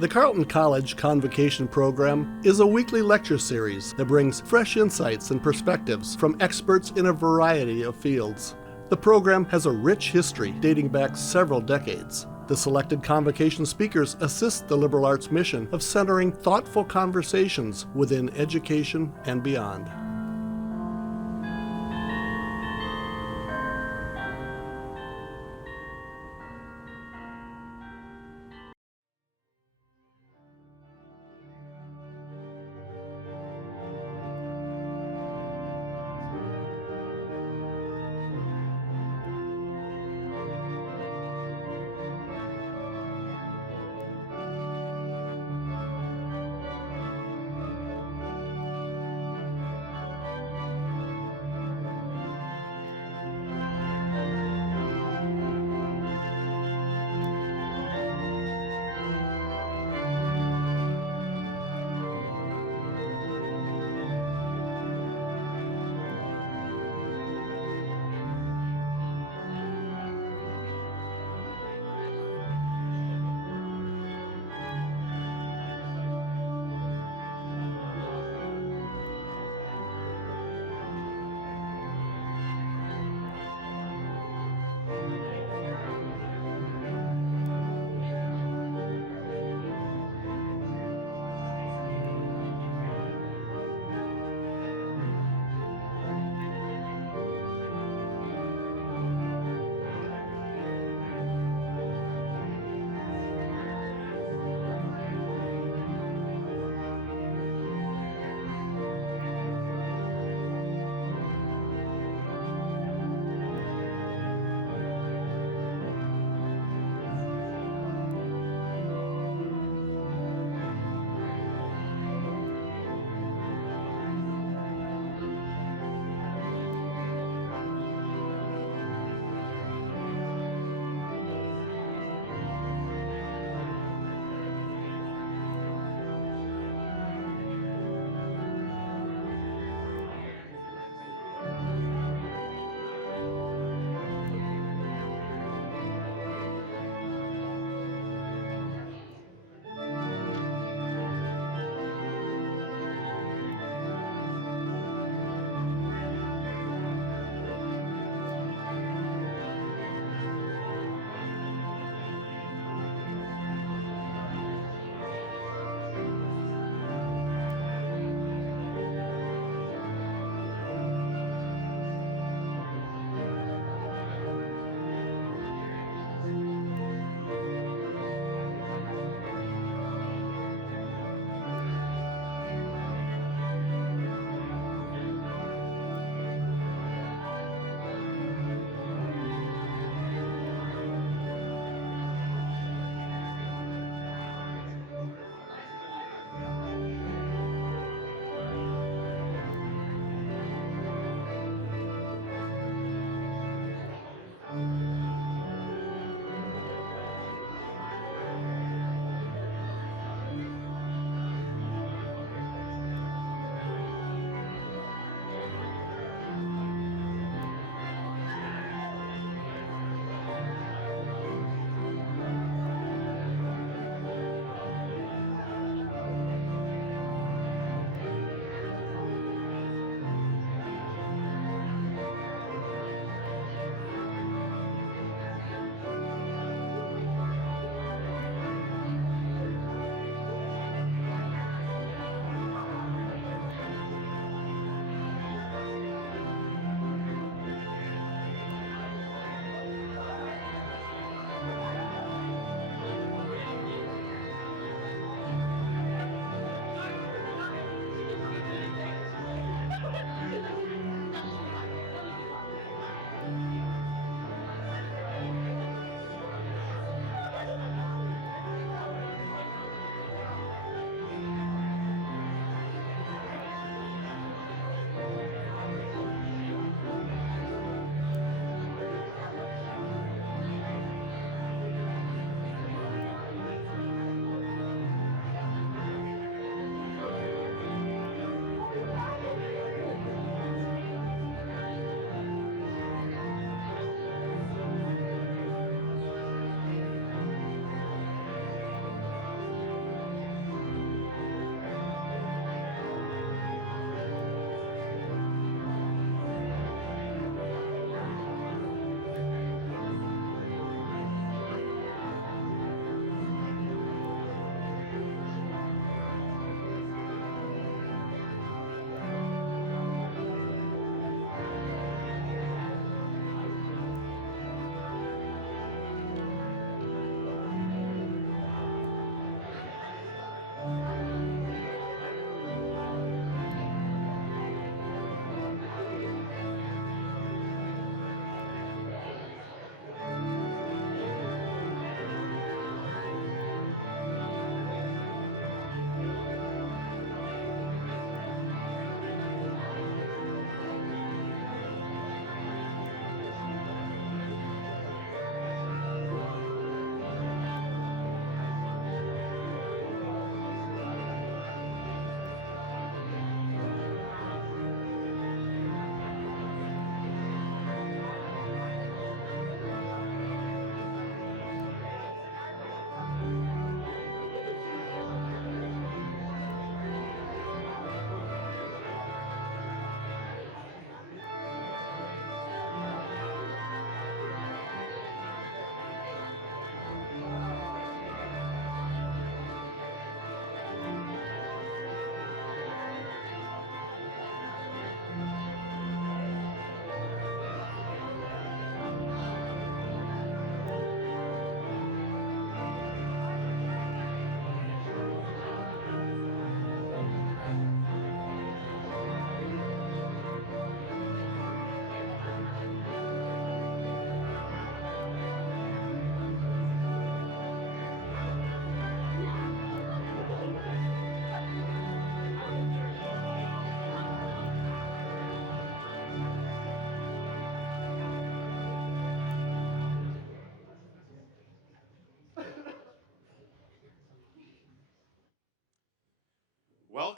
The Carleton College Convocation program is a weekly lecture series that brings fresh insights and perspectives from experts in a variety of fields. The program has a rich history dating back several decades. The selected Convocation speakers assist the liberal arts mission of centering thoughtful conversations within education and beyond.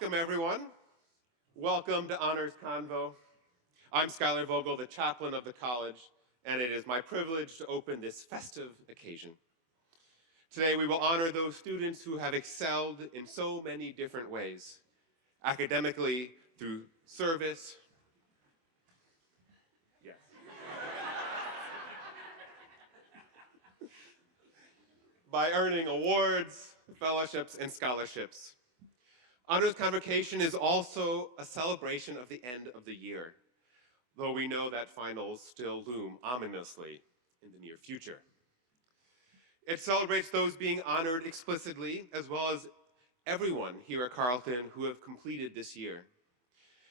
Welcome, everyone. Welcome to Honors Convo. I'm Skylar Vogel, the chaplain of the college, and it is my privilege to open this festive occasion. Today, we will honor those students who have excelled in so many different ways, academically, through service, yes, by earning awards, fellowships, and scholarships. Honors Convocation is also a celebration of the end of the year, though we know that finals still loom ominously in the near future. It celebrates those being honored explicitly, as well as everyone here at Carleton who have completed this year.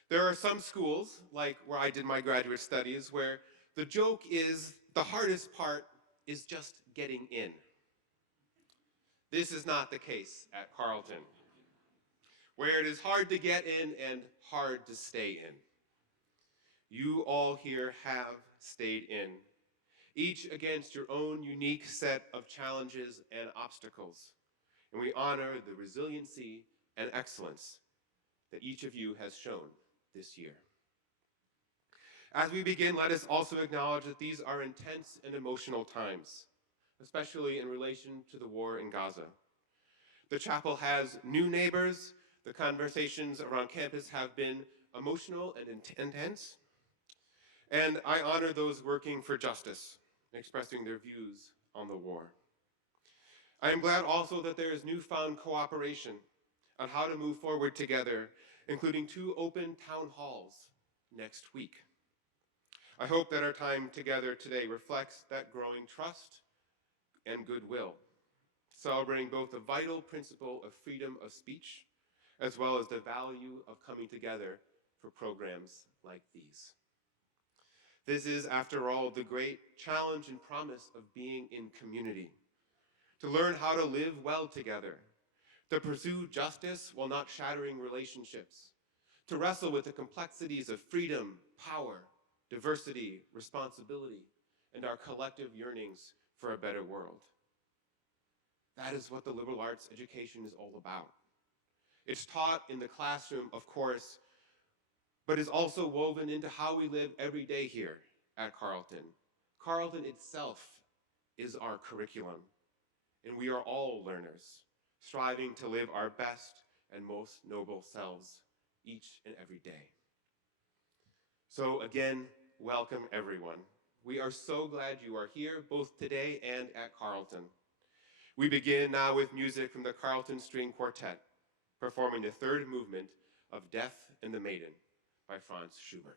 There are some schools, like where I did my graduate studies, where the joke is the hardest part is just getting in. This is not the case at Carleton, where it is hard to get in and hard to stay in. You all here have stayed in, each against your own unique set of challenges and obstacles. And we honor the resiliency and excellence that each of you has shown this year. As we begin, let us also acknowledge that these are intense and emotional times, especially in relation to the war in Gaza. The chapel has new neighbors. The conversations around campus have been emotional and intense. And I honor those working for justice, expressing their views on the war. I am glad also that there is newfound cooperation on how to move forward together, including 2 open town halls next week. I hope that our time together today reflects that growing trust and goodwill, celebrating both the vital principle of freedom of speech, as well as the value of coming together for programs like these. This is, after all, the great challenge and promise of being in community, to learn how to live well together, to pursue justice while not shattering relationships, to wrestle with the complexities of freedom, power, diversity, responsibility, and our collective yearnings for a better world. That is what the liberal arts education is all about. It's taught in the classroom, of course, but is also woven into how we live every day here at Carleton. Carleton itself is our curriculum, and we are all learners, striving to live our best and most noble selves each and every day. So again, welcome everyone. We are so glad you are here, both today and at Carleton. We begin now with music from the Carleton String Quartet, performing the 3rd movement of Death and the Maiden by Franz Schubert.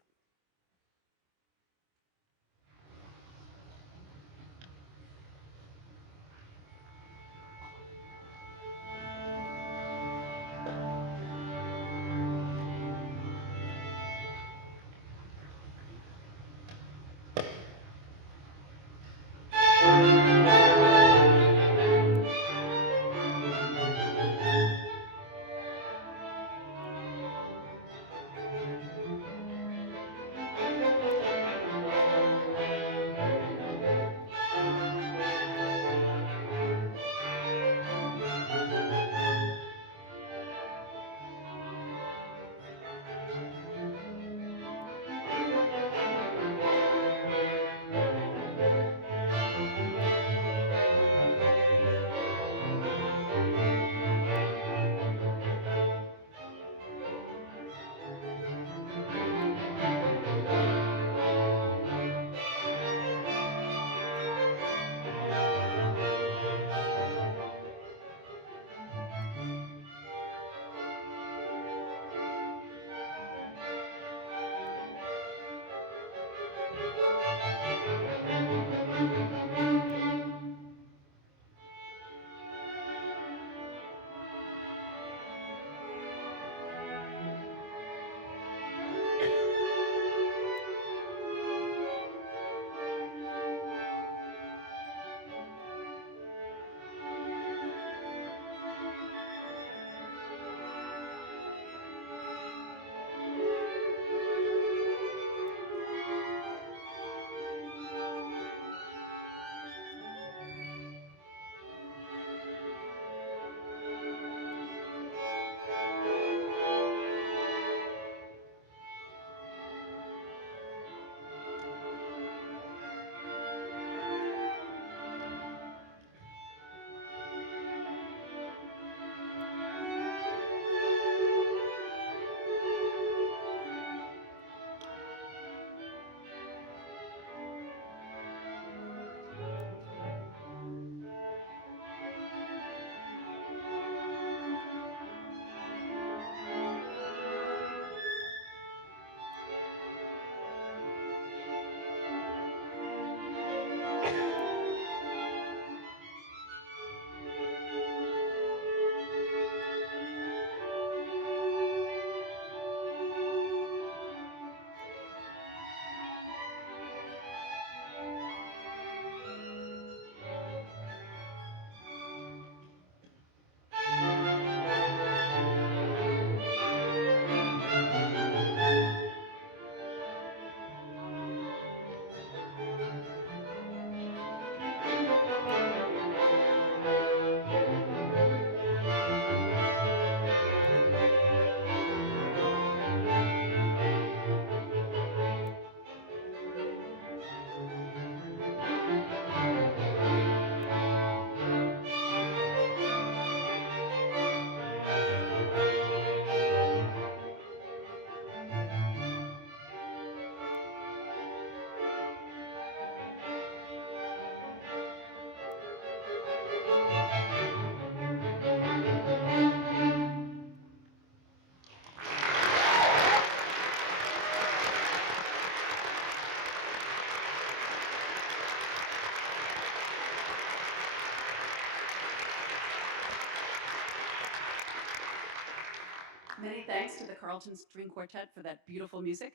Many thanks to the Carleton String Quartet for that beautiful music,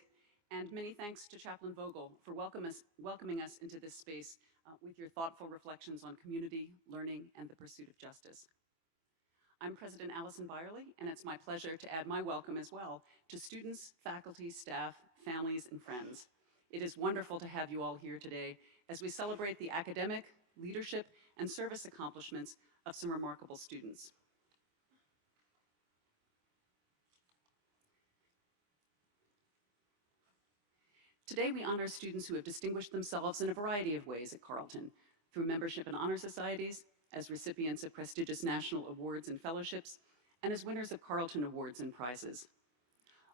and many thanks to Chaplain Vogel for welcoming us into this space with your thoughtful reflections on community, learning, and the pursuit of justice. I'm President Allison Byerly, and it's my pleasure to add my welcome as well to students, faculty, staff, families, and friends. It is wonderful to have you all here today as we celebrate the academic, leadership, and service accomplishments of some remarkable students. Today, we honor students who have distinguished themselves in a variety of ways at Carleton, through membership in honor societies, as recipients of prestigious national awards and fellowships, and as winners of Carleton Awards and prizes.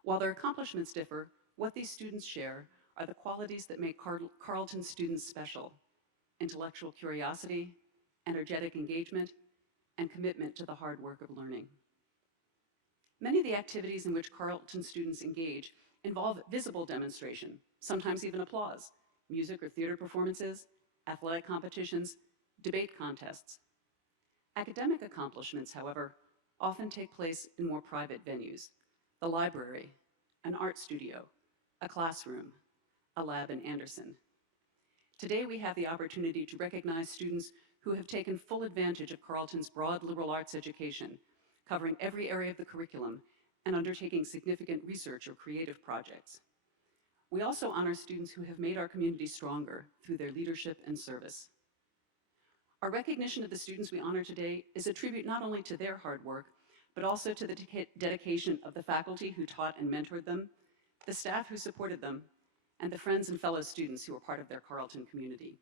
While their accomplishments differ, what these students share are the qualities that make Carleton students special: intellectual curiosity, energetic engagement, and commitment to the hard work of learning. Many of the activities in which Carleton students engage involve visible demonstration, sometimes even applause, music or theater performances, athletic competitions, debate contests. Academic accomplishments, however, often take place in more private venues: the library, an art studio, a classroom, a lab in Anderson. Today, we have the opportunity to recognize students who have taken full advantage of Carleton's broad liberal arts education, covering every area of the curriculum and undertaking significant research or creative projects. We also honor students who have made our community stronger through their leadership and service. Our recognition of the students we honor today is a tribute not only to their hard work, but also to the dedication of the faculty who taught and mentored them, the staff who supported them, and the friends and fellow students who were part of their Carleton community.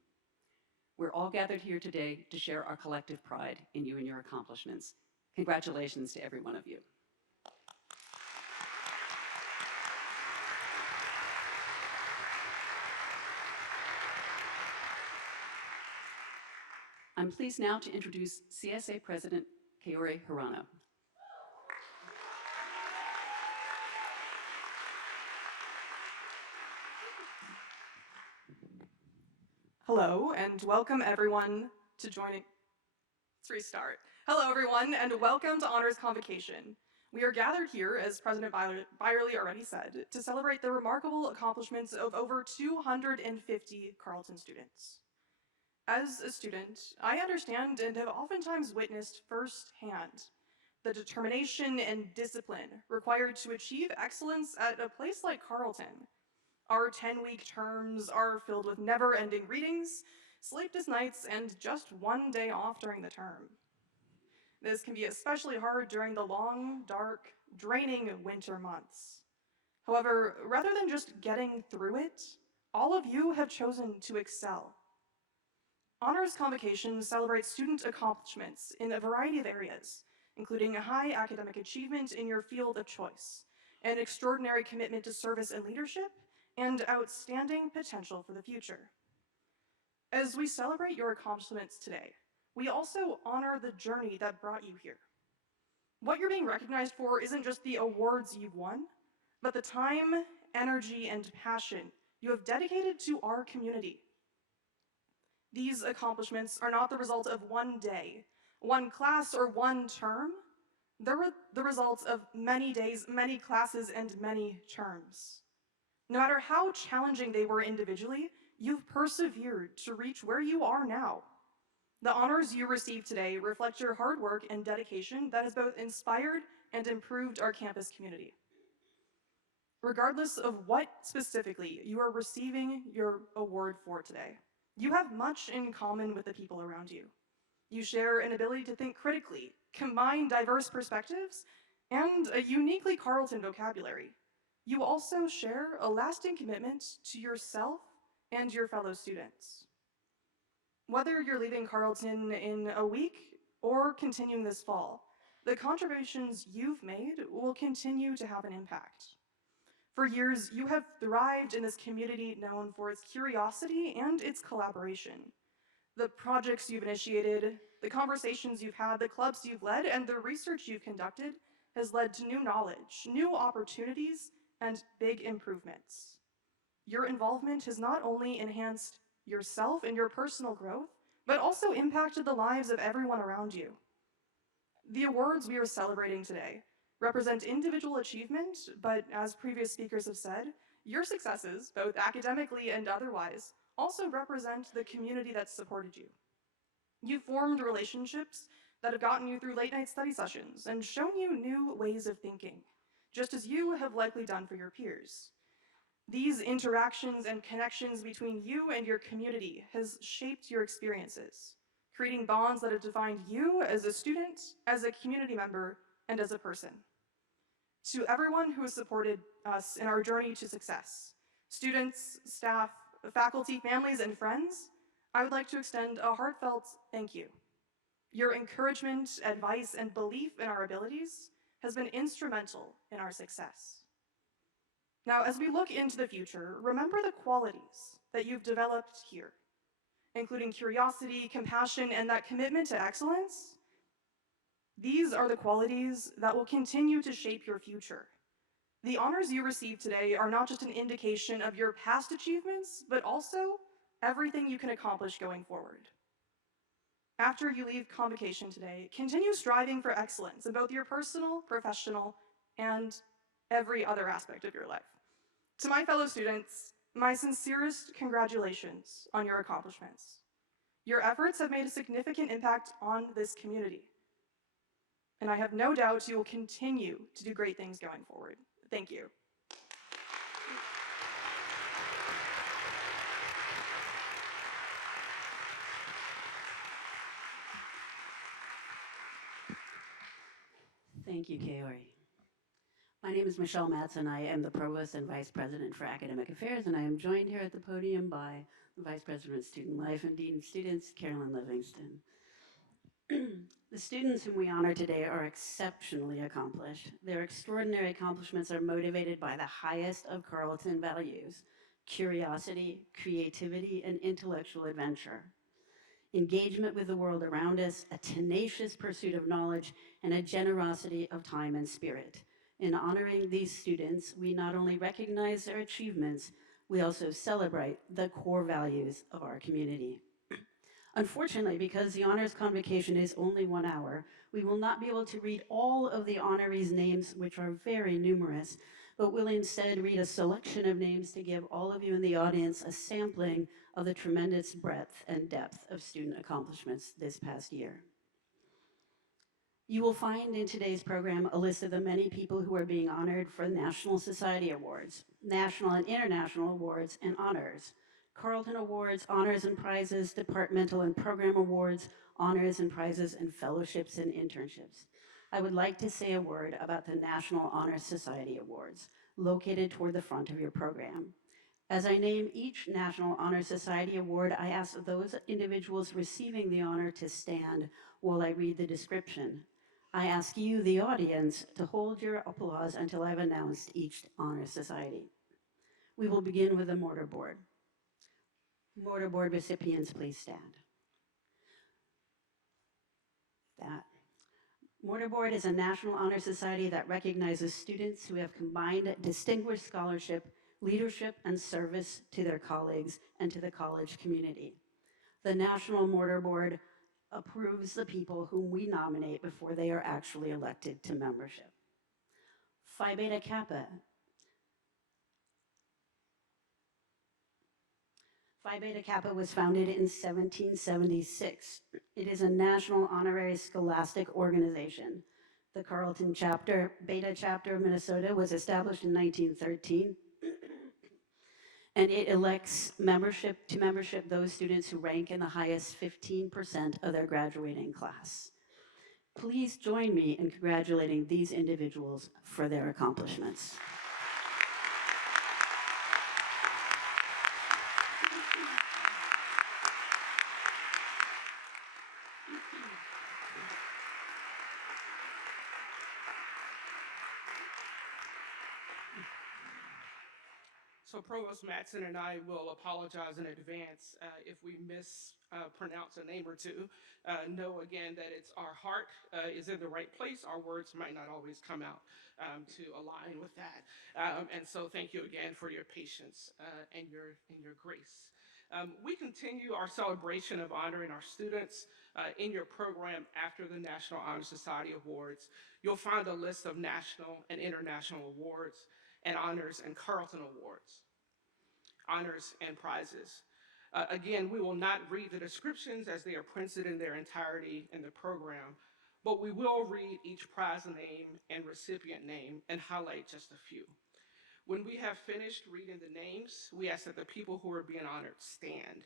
We're all gathered here today to share our collective pride in you and your accomplishments. Congratulations to every one of you. I'm pleased now to introduce CSA President Kaori Hirano. Hello, and welcome everyone to joining. Let's restart. Hello, everyone, and welcome to Honors Convocation. We are gathered here, as President Byerly already said, to celebrate the remarkable accomplishments of over 250 Carleton students. As a student, I understand and have oftentimes witnessed firsthand the determination and discipline required to achieve excellence at a place like Carleton. Our 10-week terms are filled with never-ending readings, sleepless nights, and just one day off during the term. This can be especially hard during the long, dark, draining winter months. However, rather than just getting through it, all of you have chosen to excel. Honors Convocation celebrates student accomplishments in a variety of areas, including a high academic achievement in your field of choice, an extraordinary commitment to service and leadership, and outstanding potential for the future. As we celebrate your accomplishments today, we also honor the journey that brought you here. What you're being recognized for isn't just the awards you've won, but the time, energy, and passion you have dedicated to our community. These accomplishments are not the result of one day, one class, or one term. They're the results of many days, many classes, and many terms. No matter how challenging they were individually, you've persevered to reach where you are now. The honors you receive today reflect your hard work and dedication that has both inspired and improved our campus community. Regardless of what specifically you are receiving your award for today, you have much in common with the people around you. You share an ability to think critically, combine diverse perspectives, and a uniquely Carleton vocabulary. You also share a lasting commitment to yourself and your fellow students. Whether you're leaving Carleton in a week or continuing this fall, the contributions you've made will continue to have an impact. For years, you have thrived in this community known for its curiosity and its collaboration. The projects you've initiated, the conversations you've had, the clubs you've led, and the research you've conducted has led to new knowledge, new opportunities, and big improvements. Your involvement has not only enhanced yourself and your personal growth, but also impacted the lives of everyone around you. The awards we are celebrating today represent individual achievement, but as previous speakers have said, your successes, both academically and otherwise, also represent the community that's supported you. You've formed relationships that have gotten you through late night study sessions and shown you new ways of thinking, just as you have likely done for your peers. These interactions and connections between you and your community has shaped your experiences, creating bonds that have defined you as a student, as a community member, and as a person. To everyone who has supported us in our journey to success, students, staff, faculty, families, and friends, I would like to extend a heartfelt thank you. Your encouragement, advice, and belief in our abilities has been instrumental in our success. Now, as we look into the future, remember the qualities that you've developed here, including curiosity, compassion, and that commitment to excellence. These are the qualities that will continue to shape your future. The honors you receive today are not just an indication of your past achievements, but also everything you can accomplish going forward. After you leave Convocation today, continue striving for excellence in both your personal, professional, and every other aspect of your life. To my fellow students, my sincerest congratulations on your accomplishments. Your efforts have made a significant impact on this community, and I have no doubt you will continue to do great things going forward. Thank you. Thank you, Kaori. My name is Michelle Matson. I am the Provost and Vice President for Academic Affairs, and I am joined here at the podium by the Vice President of Student Life and Dean of Students, Carolyn Livingston. The students whom we honor today are exceptionally accomplished. Their extraordinary accomplishments are motivated by the highest of Carleton values: curiosity, creativity, and intellectual adventure, engagement with the world around us, a tenacious pursuit of knowledge, and a generosity of time and spirit. In honoring these students, we not only recognize their achievements, we also celebrate the core values of our community. Unfortunately, because the honors convocation is only 1 hour, we will not be able to read all of the honorees' names, which are very numerous, but will instead read a selection of names to give all of you in the audience a sampling of the tremendous breadth and depth of student accomplishments this past year. You will find in today's program a list of the many people who are being honored for National Society Awards, national and international awards and honors, Carleton Awards, honors and prizes, departmental and program awards, honors and prizes, and fellowships and internships. I would like to say a word about the National Honor Society Awards, located toward the front of your program. As I name each National Honor Society Award, I ask those individuals receiving the honor to stand while I read the description. I ask you, the audience, to hold your applause until I've announced each honor society. We will begin with the mortar board. Mortar board recipients, please stand. Mortar Board is a national honor society that recognizes students who have combined distinguished scholarship, leadership, and service to their colleagues and to the college community. The National Mortar Board approves the people whom we nominate before they are actually elected to membership. Phi Beta Kappa. Phi Beta Kappa was founded in 1776. It is a national honorary scholastic organization. The Carleton chapter, Beta chapter of Minnesota, was established in 1913. And it elects membership those students who rank in the highest 15% of their graduating class. Please join me in congratulating these individuals for their accomplishments. So Provost Matson and I will apologize in advance if we mispronounce a name or two. Know again that it's our heart is in the right place. Our words might not always come out to align with that. And so thank you again for your patience and your grace. We continue our celebration of honoring our students in your program after the National Honor Society Awards. You'll find a list of national and international awards and honors and Carleton Awards, honors and prizes. Again, we will not read the descriptions as they are printed in their entirety in the program, but we will read each prize name and recipient name and highlight just a few. When we have finished reading the names, we ask that the people who are being honored stand.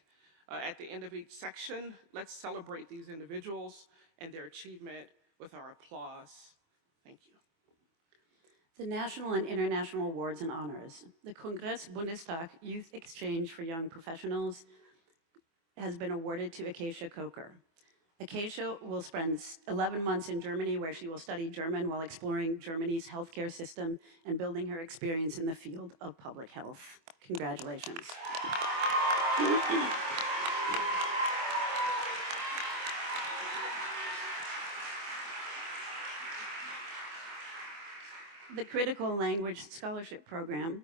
At the end of each section, let's celebrate these individuals and their achievement with our applause. Thank you. The national and international awards and honors. The Kongress Bundestag Youth Exchange for Young Professionals has been awarded to Acacia Coker. Acacia will spend 11 months in Germany where she will study German while exploring Germany's healthcare system and building her experience in the field of public health. Congratulations. The Critical Language Scholarship Program.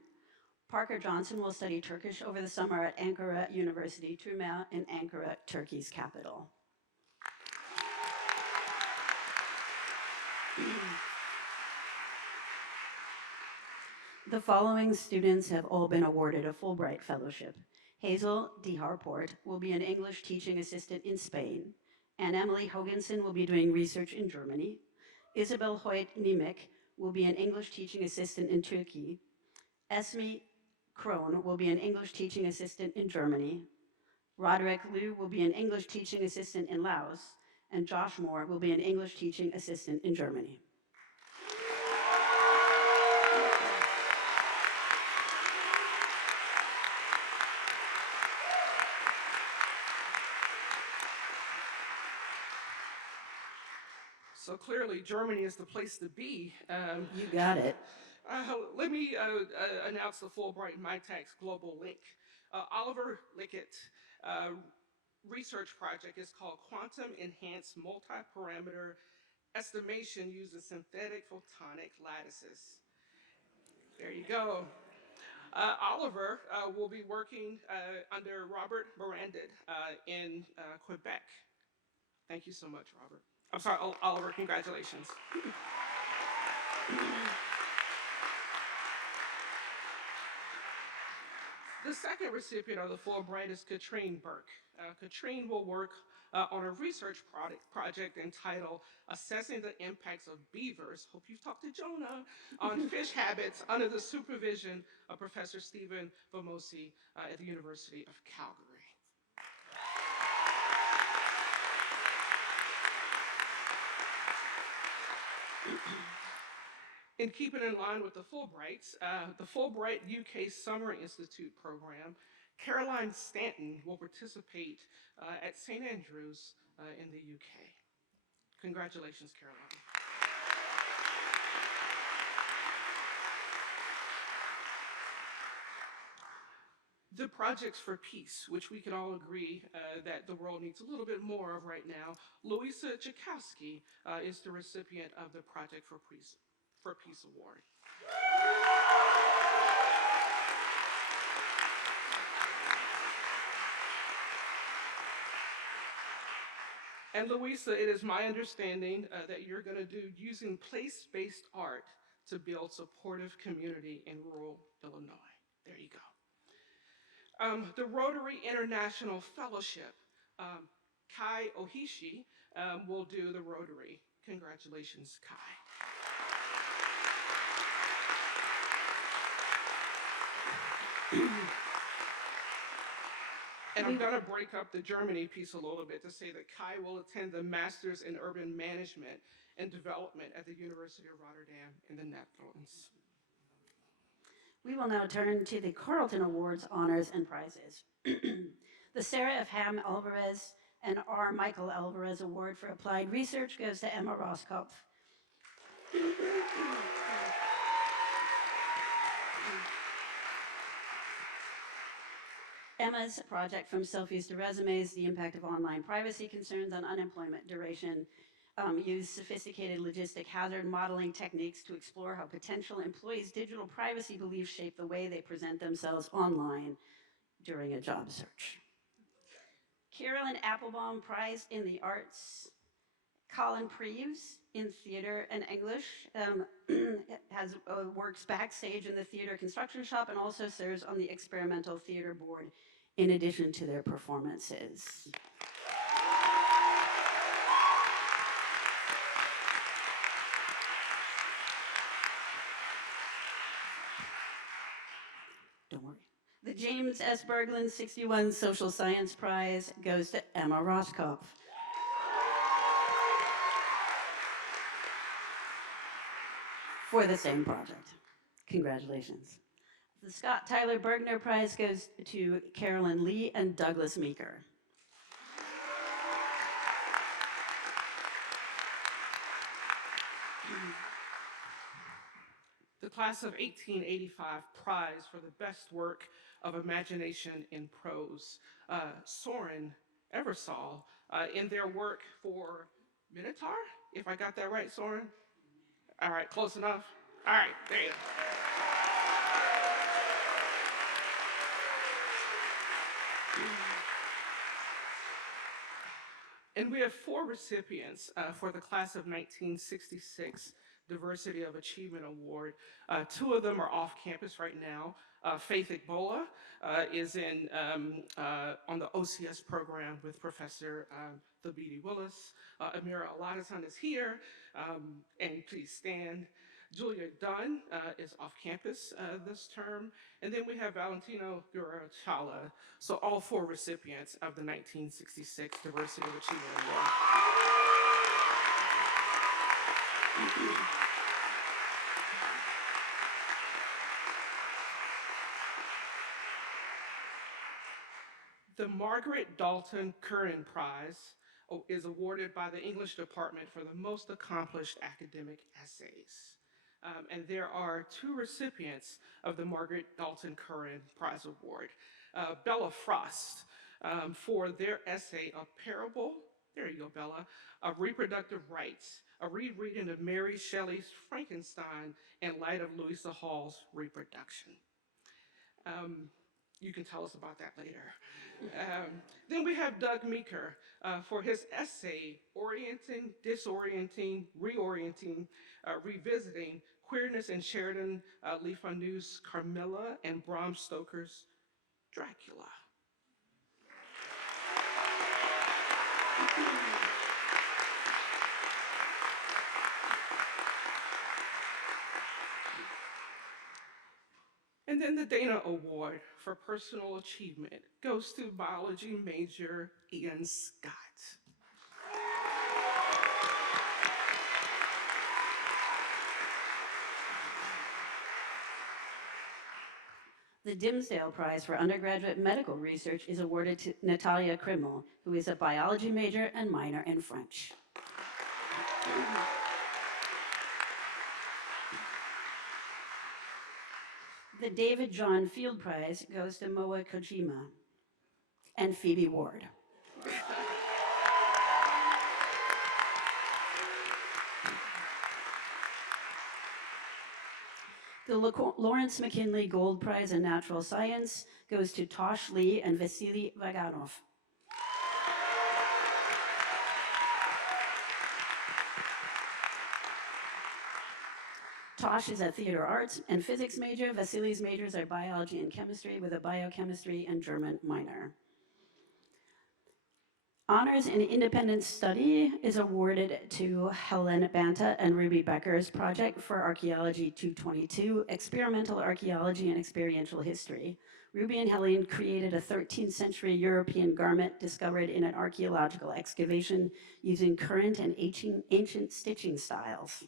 Parker Johnson will study Turkish over the summer at Ankara University, Turma in Ankara, Turkey's capital. The following students have all been awarded a Fulbright Fellowship. Hazel D. Harport will be an English teaching assistant in Spain. Anne Emily Hoganson will be doing research in Germany. Isabel Hoyt Niemek will be an English teaching assistant in Turkey. Esme Krohn will be an English teaching assistant in Germany. Roderick Liu will be an English teaching assistant in Laos. And Josh Moore will be an English teaching assistant in Germany. So clearly, Germany is the place to be. You got it. Let me announce the Fulbright MyTax Global Link. Oliver Lickett research project is called Quantum Enhanced Multi-Parameter Estimation Using Synthetic Photonic Lattices. There you go. Oliver will be working under Robert Morandit in Quebec. Thank you so much, Robert. I'm sorry, Oliver, congratulations. The second recipient of the Fulbright is Katrine Burke. Katrine will work on a research project entitled Assessing the Impacts of Beavers, hope you've talked to Jonah, on fish habits under the supervision of Professor Stephen Vamosi at the University of Calgary. In keeping in line with the Fulbrights, the Fulbright UK Summer Institute program, Caroline Stanton will participate at St. Andrews in the UK. Congratulations, Caroline. The Projects for Peace, which we can all agree that the world needs a little bit more of right now. Louisa Tchaikovsky is the recipient of the Project for Peace Award. And Louisa, it is my understanding that you're going to do using place-based art to build supportive community in rural Illinois. There you go. The Rotary International Fellowship, Kai Ohishi will do the Rotary. Congratulations, Kai. And I'm going to break up the Germany piece a little bit to say that Kai will attend the Masters in Urban Management and Development at the University of Rotterdam in the Netherlands. We will now turn to the Carleton Awards, honors, and prizes. The Sarah F. Ham Alvarez and R. Michael Alvarez Award for Applied Research goes to Emma Roskopf. Emma's project From Selfies to Resumes, the impact of online privacy concerns on unemployment duration, used sophisticated logistic hazard modeling techniques to explore how potential employees' digital privacy beliefs shape the way they present themselves online during a job search. Carolyn Applebaum Prize in the Arts. Colin Preeves in theater and English works backstage in the theater construction shop and also serves on the experimental theater board in addition to their performances. Don't worry. The James S. Berglund 61 Social Science Prize goes to Emma Roskopf. For the same project. Congratulations. The Scott Tyler Bergner Prize goes to Carolyn Lee and Douglas Meeker. The class of 1885 prize for the best work of imagination in prose, Soren Eversole, in their work for Minotaur, if I got that right, Soren? All right, close enough. All right, there you go. And we have 4 recipients for the class of 1966 Diversity of Achievement Award. 2 of them are off campus right now. Faith Igbola is on the OCS program with Professor Thabiti Willis. Amira Aladasan is here, and please stand. Julia Dunn is off campus this term. And then we have Valentino Guerrero Chala. So all 4 recipients of the 1966 Diversity of Achievement Award. The Margaret Dalton Curran Prize is awarded by the English department for the most accomplished academic essays. And there are 2 recipients of the Margaret Dalton Curran Prize Award. Bella Frost for their essay, A Parable, there you go, Bella, of Reproductive Rights, a rereading of Mary Shelley's Frankenstein in light of Louisa Hall's Reproduction. You can tell us about that later. Then we have Doug Meeker for his essay, Orienting, Disorienting, Reorienting, Revisiting Queerness in Sheridan Le Fanu's Carmilla and Bram Stoker's Dracula. And then the Dana Award for Personal Achievement goes to biology major Ian Scott. The Dimsdale Prize for Undergraduate Medical Research is awarded to Natalia Krimmel, who is a biology major and minor in French. The David John Field Prize goes to Moa Kojima and Phoebe Ward. The Lawrence McKinley Gold Prize in Natural Science goes to Tosh Lee and Vasily Vaganov. Tosh is a theater arts and physics major. Vasily's majors are biology and chemistry with a biochemistry and German minor. Honors in Independent Study is awarded to Helen Banta and Ruby Becker's project for Archaeology 222, Experimental Archaeology and Experiential History. Ruby and Helen created a 13th century European garment discovered in an archaeological excavation using current and ancient stitching styles.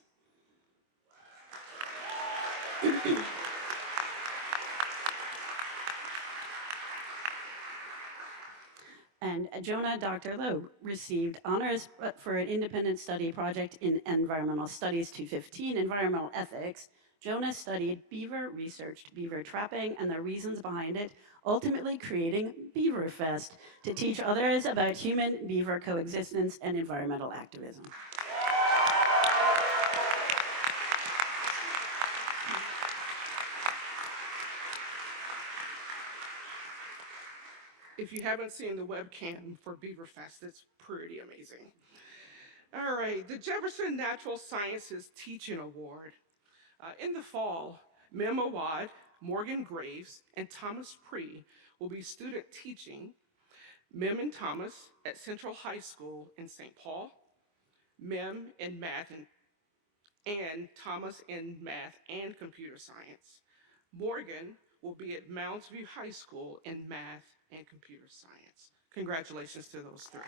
And Jonah Dr. Loeb received honors for an independent study project in Environmental Studies 215, Environmental Ethics. Jonah studied beaver, researched beaver trapping and the reasons behind it, ultimately creating Beaver Fest to teach others about human-beaver coexistence and environmental activism. If you haven't seen the webcam for Beaverfest, it's pretty amazing. All right, the Jefferson Natural Sciences Teaching Award. In the fall, Mem Awad, Morgan Graves, and Thomas Pree will be student teaching Mem and Thomas at Central High School in St. Paul, Mem in math and Thomas in math and computer science. Morgan will be at Mounds View High School in math and computer science. Congratulations to those three.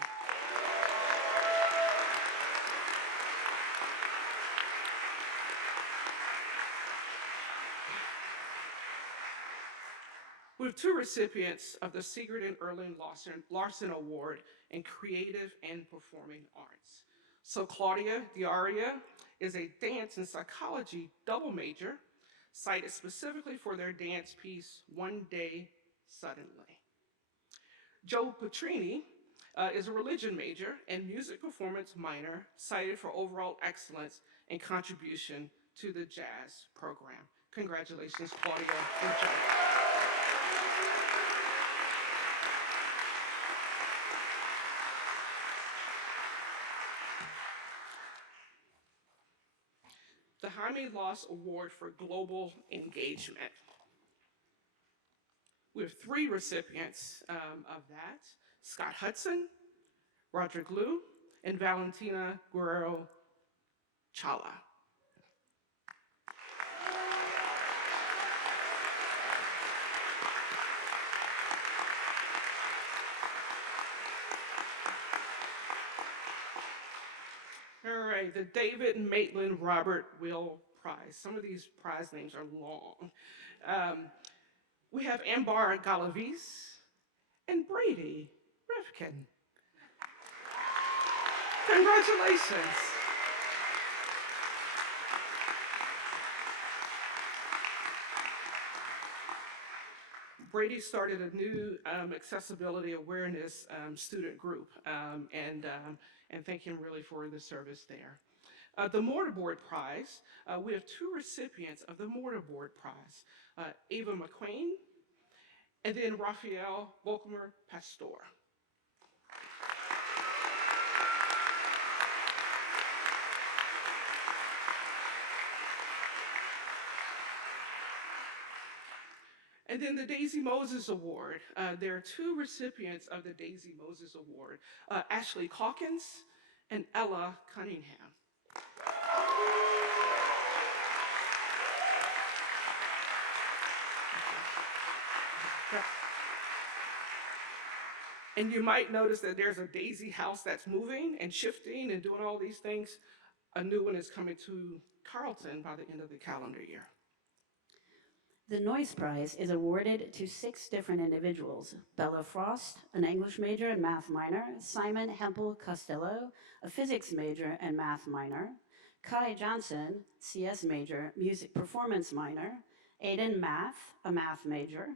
We have two recipients of the Sigrid and Erling Larson Award in Creative and Performing Arts. So Claudia Diaria is a dance and psychology double major, cited specifically for their dance piece, One Day Suddenly. Joe Petrini is a religion major and music performance minor, cited for overall excellence and contribution to the jazz program. Congratulations, Claudia and Joe. The Jaime Loss Award for Global Engagement. We have three recipients of that: Scott Hudson, Roderick Liu, and Valentina Guerrero Chala. All right, the David Maitland Robert Will Prize. Some of these prize names are long. We have Ambar Galavis and Brady Rifkin. Congratulations. Brady started a new accessibility awareness student group, and thank him really for the service there. The Mortarboard Prize, we have two recipients of the Mortarboard Prize, Ava McQueen and then Raphael Volkmer Pastor. And then the Daisy Moses Award. There are two recipients of the Daisy Moses Award, Ashley Calkins and Ella Cunningham. And you might notice that there's a Daisy house that's moving and shifting and doing all these things. A new one is coming to Carleton by the end of the calendar year. The Noyce Prize is awarded to 6 different individuals: Bella Frost, an English major and math minor; Simon Hempel Costello, a physics major and math minor; Kai Johnson, CS major, music performance minor; Aiden Math, a math major;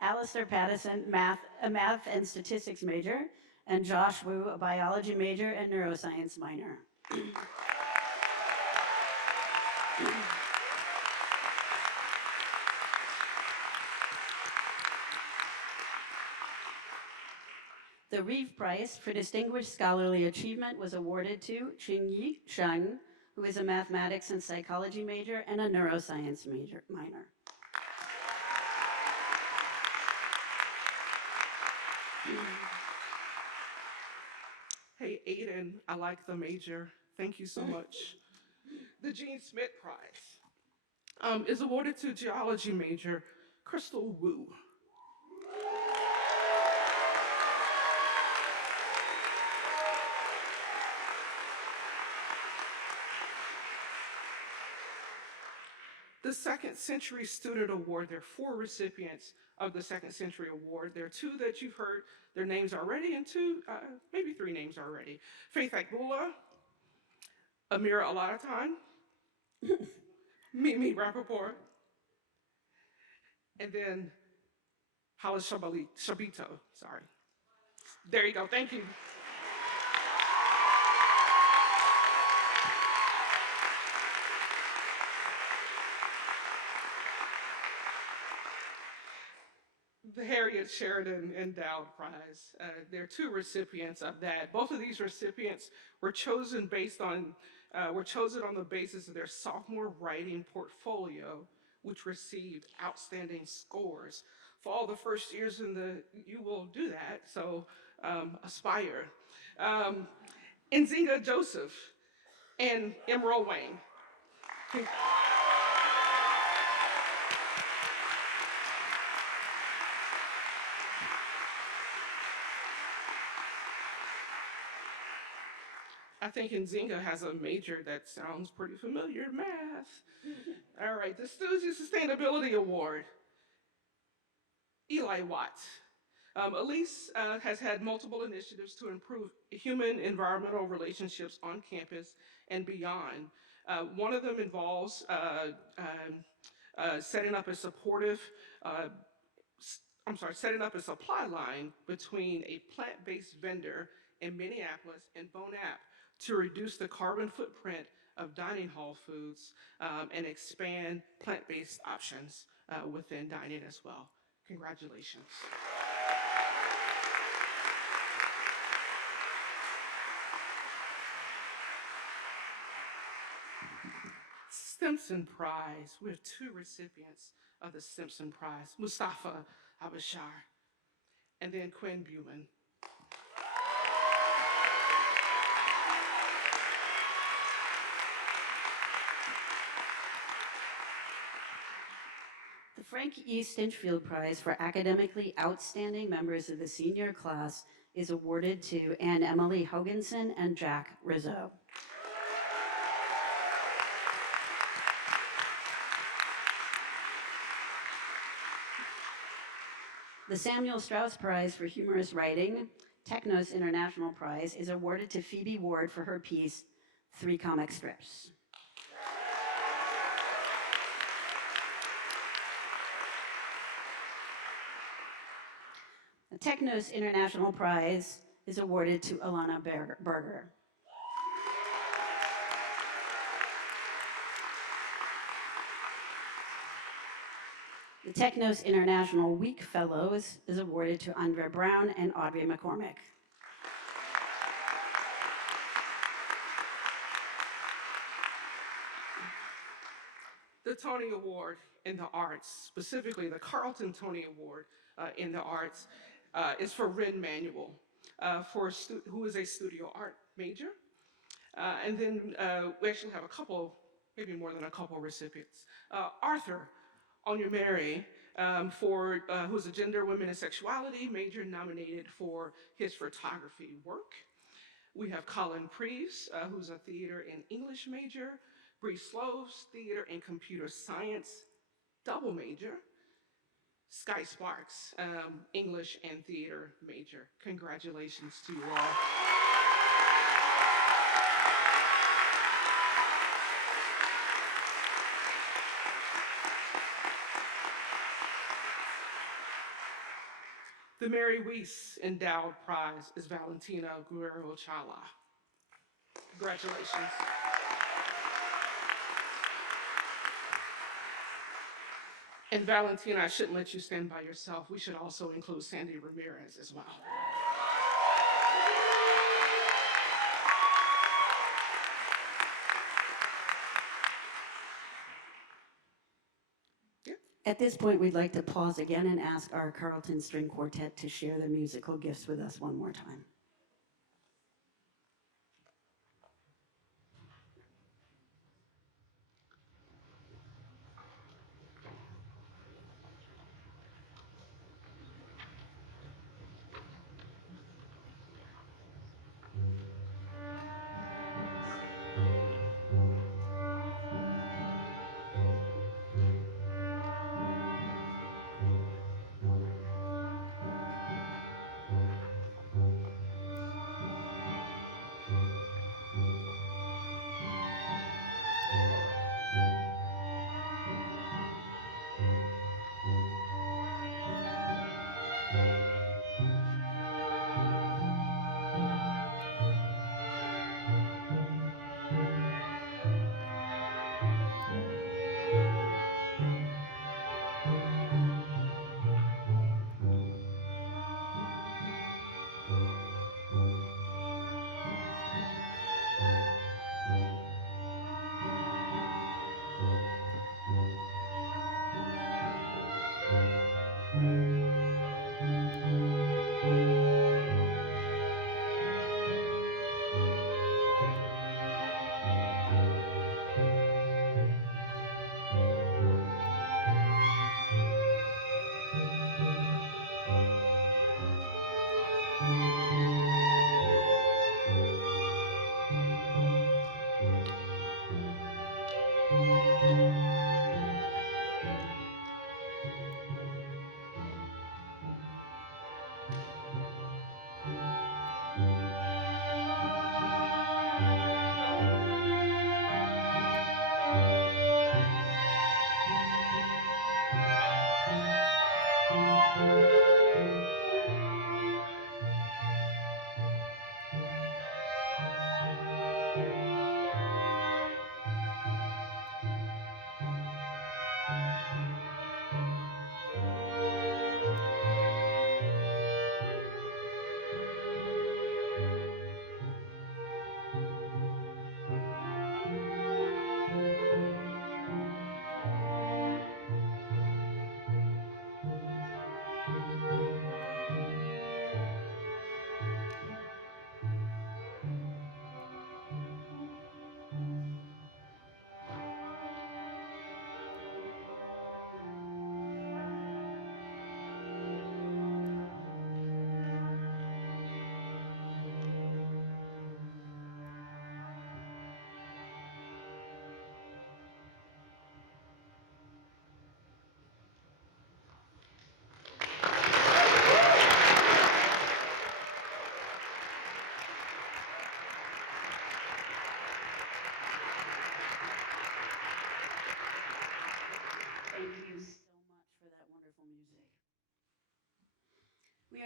Alistair Pattison, a math and statistics major; and Josh Wu, a biology major and neuroscience minor. The Reeve Prize for Distinguished Scholarly Achievement was awarded to Qingyi Shang, who is a mathematics and psychology major and a neuroscience minor. Hey, Aiden, I like the major. Thank you so much. The Gene Smith Prize is awarded to geology major Crystal Wu. The Second Century Student Award, there are 4 recipients of the Second Century Award. There are 2 that you've heard their names already, and 2, maybe 3 names already. Faith Akbula, Amira Aladatan, Mimi Rappaport, and then Hala Shabito, sorry. There you go, thank you. the Harriet Sheridan Endowed Prize. There are two recipients of that. Both of these recipients were chosen on the basis of their sophomore writing portfolio, which received outstanding scores. For all the first years you will do that, so aspire. Um, Nzinga Joseph and Emerald Wayne. I think Nzinga has a major that sounds pretty familiar, math. All right, the Student Sustainability Award, Eli Watt. Elise has had multiple initiatives to improve human environmental relationships on campus and beyond. One of them involves setting up a uh, setting up a supply line between a plant-based vendor in Minneapolis and Bonap to reduce the carbon footprint of dining hall foods and expand plant-based options within dining as well. Congratulations. Stimson Prize. We have two recipients of the Stimson Prize, Mustafa Abashar and then Quinn Buman. The Frank E. Stinchfield Prize for academically outstanding members of the senior class is awarded to Anne Emily Hoganson and Jack Rizzo. The Samuel Strauss Prize for Humorous Writing, Technos International Prize, is awarded to Phoebe Ward for her piece, 3 Comic Strips. The Technos International Prize is awarded to Alana Berger. The Technos International Week Fellows is awarded to Andrea Brown and Audrey McCormick. The Tony Award in the arts, specifically the Carleton Tony Award in the arts, is for Rin Manuel, who is a studio art major. And then we actually have a couple, maybe more than a couple recipients. Arthur Onyemere, who's a gender, women, and sexuality major, nominated for his photography work. We have Colin Preves, who's a theater and English major. Bree Sloves, theater and computer science, double major. Sky Sparks, English and theater major. Congratulations to you all. The Mary Weiss Endowed Prize is Valentina Guerrero Chala. Congratulations. And Valentina, I shouldn't let you stand by yourself. We should also include Sandy Ramirez as well. At this point, we'd like to pause again and ask our Carleton String Quartet to share their musical gifts with us one more time.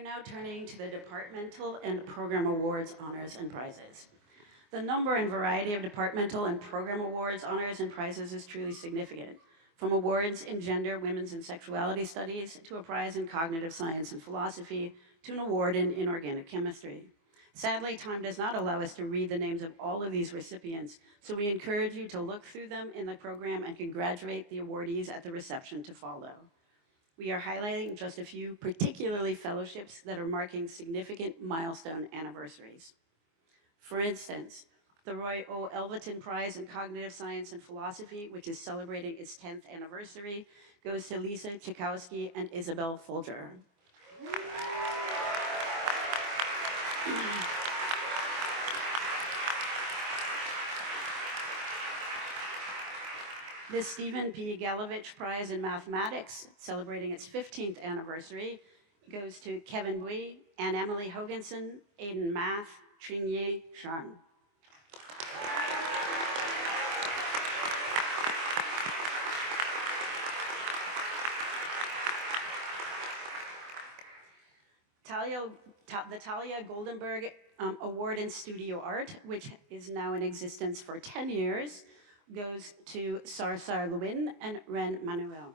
are now turning to the departmental and program awards, honors, and prizes. The number and variety of departmental and program awards, honors, and prizes is truly significant, from awards in gender, women's, and sexuality studies to a prize in cognitive science and philosophy to an award in inorganic chemistry. Sadly, time does not allow us to read the names of all of these recipients, so we encourage you to look through them in the program and congratulate the awardees at the reception to follow. We are highlighting just a few, particularly fellowships that are marking significant milestone anniversaries. For instance, the Roy O. Elverton Prize in Cognitive Science and Philosophy, which is celebrating its 10th anniversary, goes to Lisa Tchaikovsky and Isabel Folger. The Stephen P. Galovich Prize in Mathematics, celebrating its 15th anniversary, goes to Kevin Bui, Anne-Emily Hoganson, Aiden Math, Trinye Shang. The Talia Goldenberg Award in Studio Art, which is now in existence for 10 years, goes to Sarsar Lewin and Ren Manuel.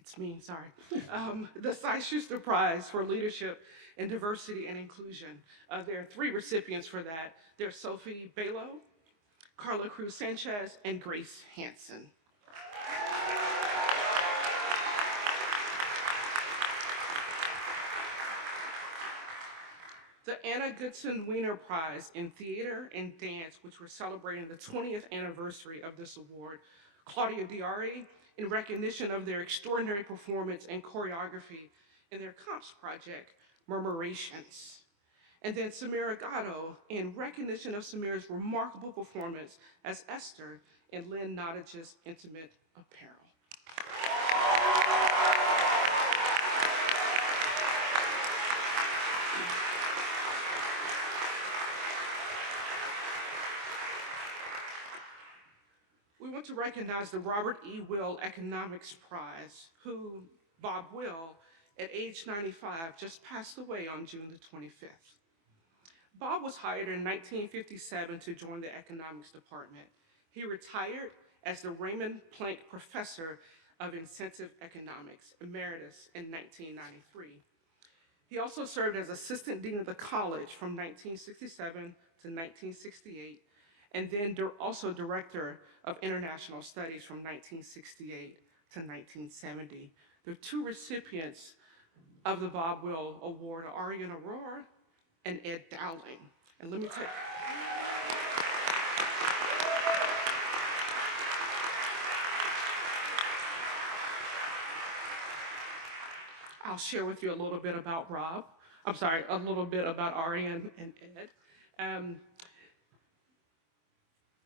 It's me, sorry. The Cy Schuster Prize for Leadership in Diversity and Inclusion. There are 3 recipients for that. There's Sophie Balo, Carla Cruz Sanchez, and Grace Hansen. The Anna Goodson Wiener Prize in Theater and Dance, which we're celebrating the 20th anniversary of this award. Claudia Diari, in recognition of their extraordinary performance and choreography in their comps project, Murmurations. And then Samira Gatto, in recognition of Samira's remarkable performance as Esther in Lynn Nottage's Intimate Apparel. We want to recognize the Robert E. Will Economics Prize, who Bob Will, at age 95, just passed away on June the 25th. Bob was hired in 1957 to join the economics department. He retired as the Raymond Planck Professor of Incentive Economics, Emeritus, in 1993. He also served as Assistant Dean of the college from 1967 to 1968, and then also Director of International Studies from 1968 to 1970. There are 2 recipients of the Bob Will Award, Arian Aurora and Ed Dowling. And let me tell you, I'll share with you a little bit about a little bit about Arian and Ed.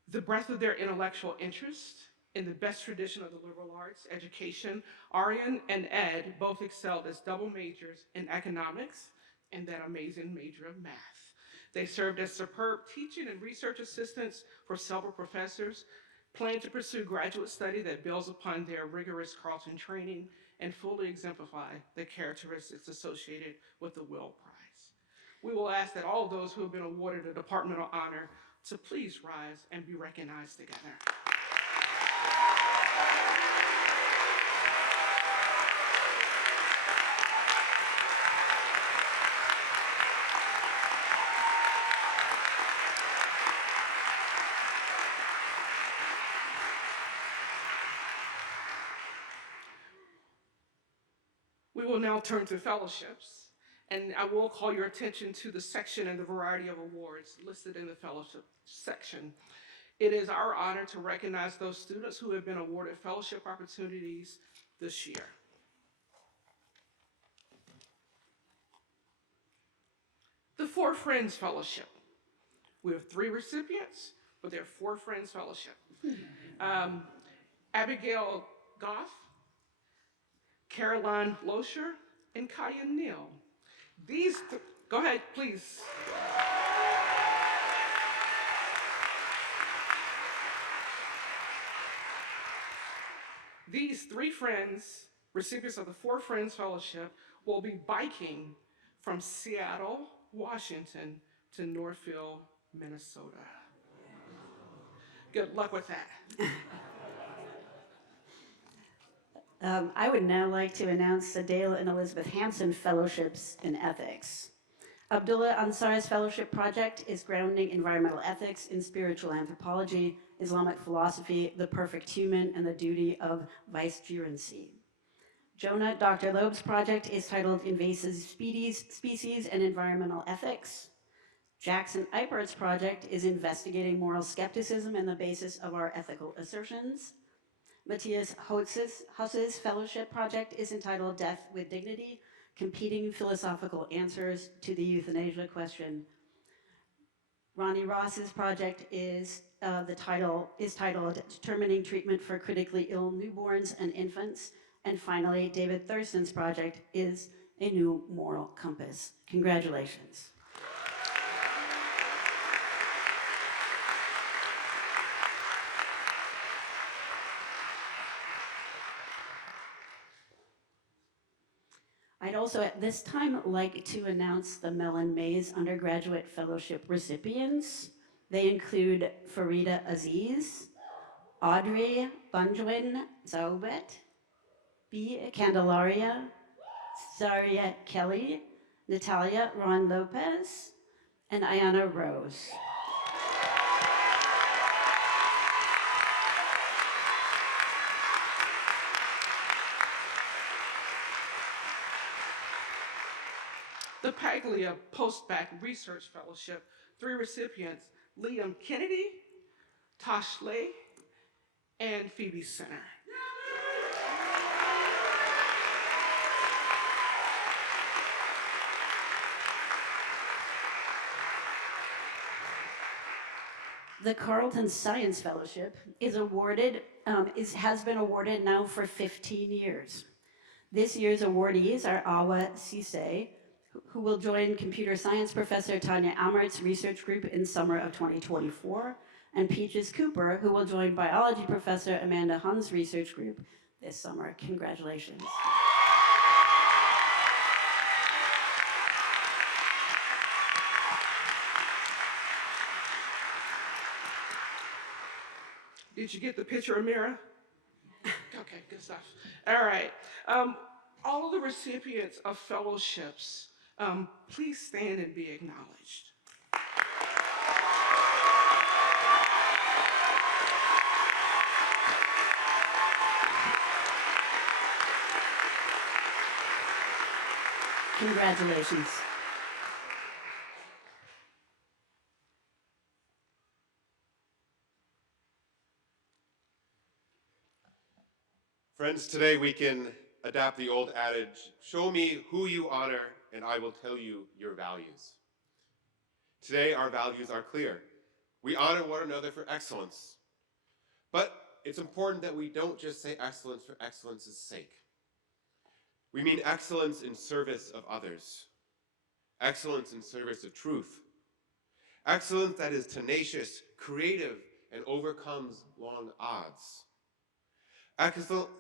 The breadth of their intellectual interest in the best tradition of the liberal arts, education, Arian and Ed both excelled as double majors in economics and that amazing major of math. They served as superb teaching and research assistants for several professors, plan to pursue graduate study that builds upon their rigorous Carleton training and fully exemplify the characteristics associated with the Will Prize. We will ask that all those who have been awarded a departmental honor to please rise and be recognized together. We will now turn to fellowships, and I will call your attention to the section and the variety of awards listed in the fellowship section. It is our honor to recognize those students who have been awarded fellowship opportunities this year. The Four Friends Fellowship. We have 3 recipients, but they're Four Friends Fellowship. Abigail Goff, Caroline Loescher, and Kaya Neal. Go ahead, please. These 3 friends, recipients of the 4 Friends Fellowship, will be biking from Seattle, Washington to Northfield, Minnesota. Good luck with that. I would now like to announce the Dale and Elizabeth Hansen Fellowships in Ethics. Abdullah Ansar's fellowship project is grounding environmental ethics in spiritual anthropology, Islamic philosophy, the perfect human, and the duty of vicegerency. Jonah Dr. Loeb's project is titled Invasive Species and Environmental Ethics. Jackson Eipert's project is investigating moral skepticism and the basis of our ethical assertions. Matthias Huss's fellowship project is entitled Death with Dignity, Competing Philosophical Answers to the Euthanasia Question. Ronnie Ross's project is titled Determining Treatment for Critically Ill Newborns and Infants. And finally, David Thurston's project is A New Moral Compass. Congratulations. I'd also at this time like to announce the Mellon Mays Undergraduate Fellowship recipients. They include Farida Aziz, Audrey Bunjwin Zaubet, B. Candelaria, Zaria Kelly, Natalia Ron Lopez, and Ayana Rose. The Paglia Post-Bac Research Fellowship, 3 recipients, Liam Kennedy, Tosh Lay, and Phoebe Center. The Carleton Science Fellowship has been awarded now for 15 years. This year's awardees are Awa Sise, who will join computer science professor Tanya Amert's research group in summer of 2024, and Peaches Cooper, who will join biology professor Amanda Hunn's research group this summer. Congratulations. Did you get the picture, Amira? Okay, good stuff. All right. All of the recipients of fellowships, please stand and be acknowledged. Congratulations. Friends, today we can adapt the old adage, show me who you honor and I will tell you your values. Today our values are clear. We honor one another for excellence. But it's important that we don't just say excellence for excellence's sake. We mean excellence in service of others. Excellence in service of truth. Excellence that is tenacious, creative, and overcomes long odds.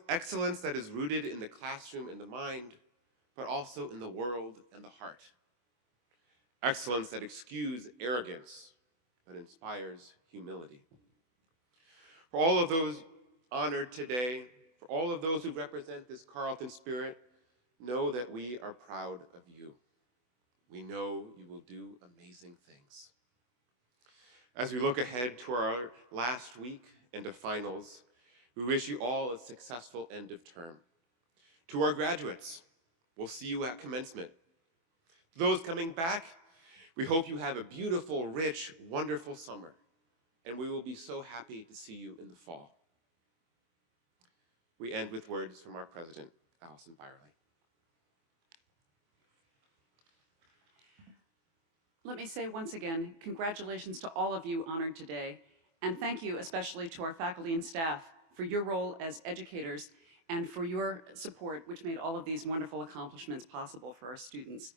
Excellence that is rooted in the classroom and the mind, but also in the world and the heart. Excellence that excuses arrogance, but inspires humility. For all of those honored today, for all of those who represent this Carleton spirit, know that we are proud of you. We know you will do amazing things. As we look ahead to our last week and to finals, we wish you all a successful end of term. To our graduates, we'll see you at commencement. Those coming back, we hope you have a beautiful, rich, wonderful summer, and we will be so happy to see you in the fall. We end with words from our president, Allison Byerly. Let me say once again, congratulations to all of you honored today, and thank you especially to our faculty and staff for your role as educators and for your support, which made all of these wonderful accomplishments possible for our students.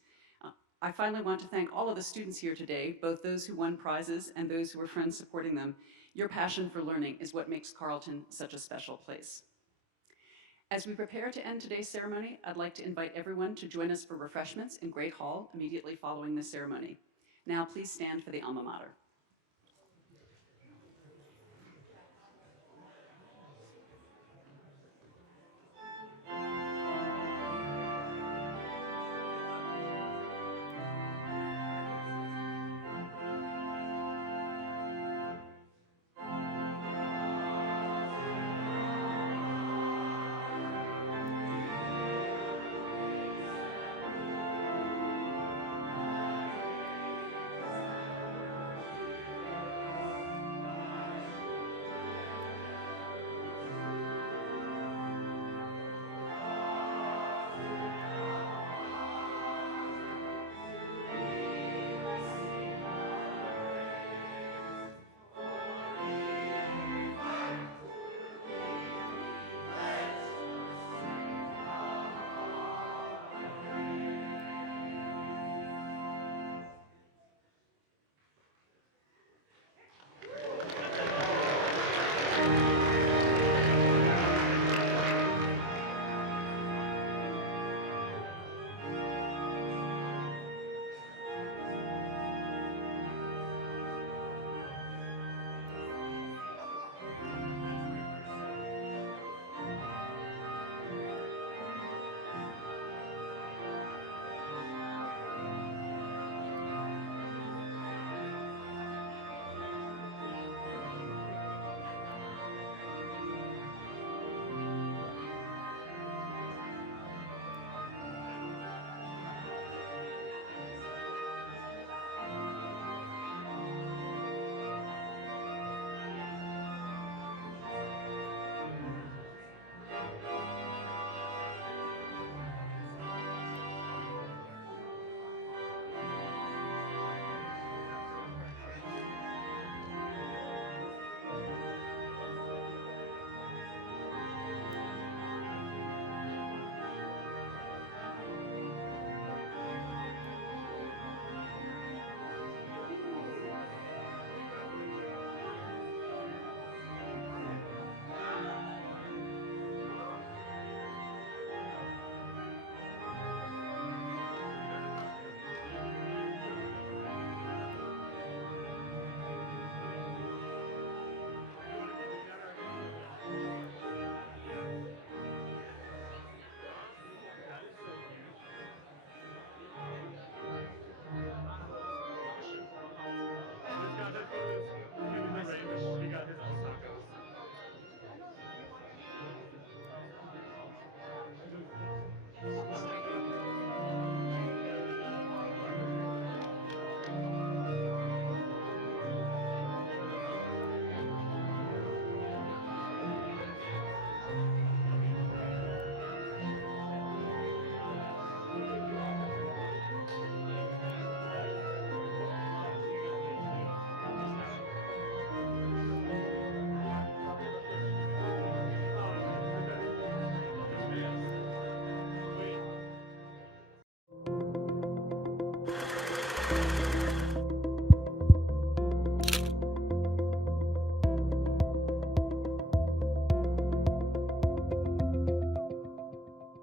I finally want to thank all of the students here today, both those who won prizes and those who were friends supporting them. Your passion for learning is what makes Carleton such a special place. As we prepare to end today's ceremony, I'd like to invite everyone to join us for refreshments in Great Hall immediately following the ceremony. Now please stand for the alma mater.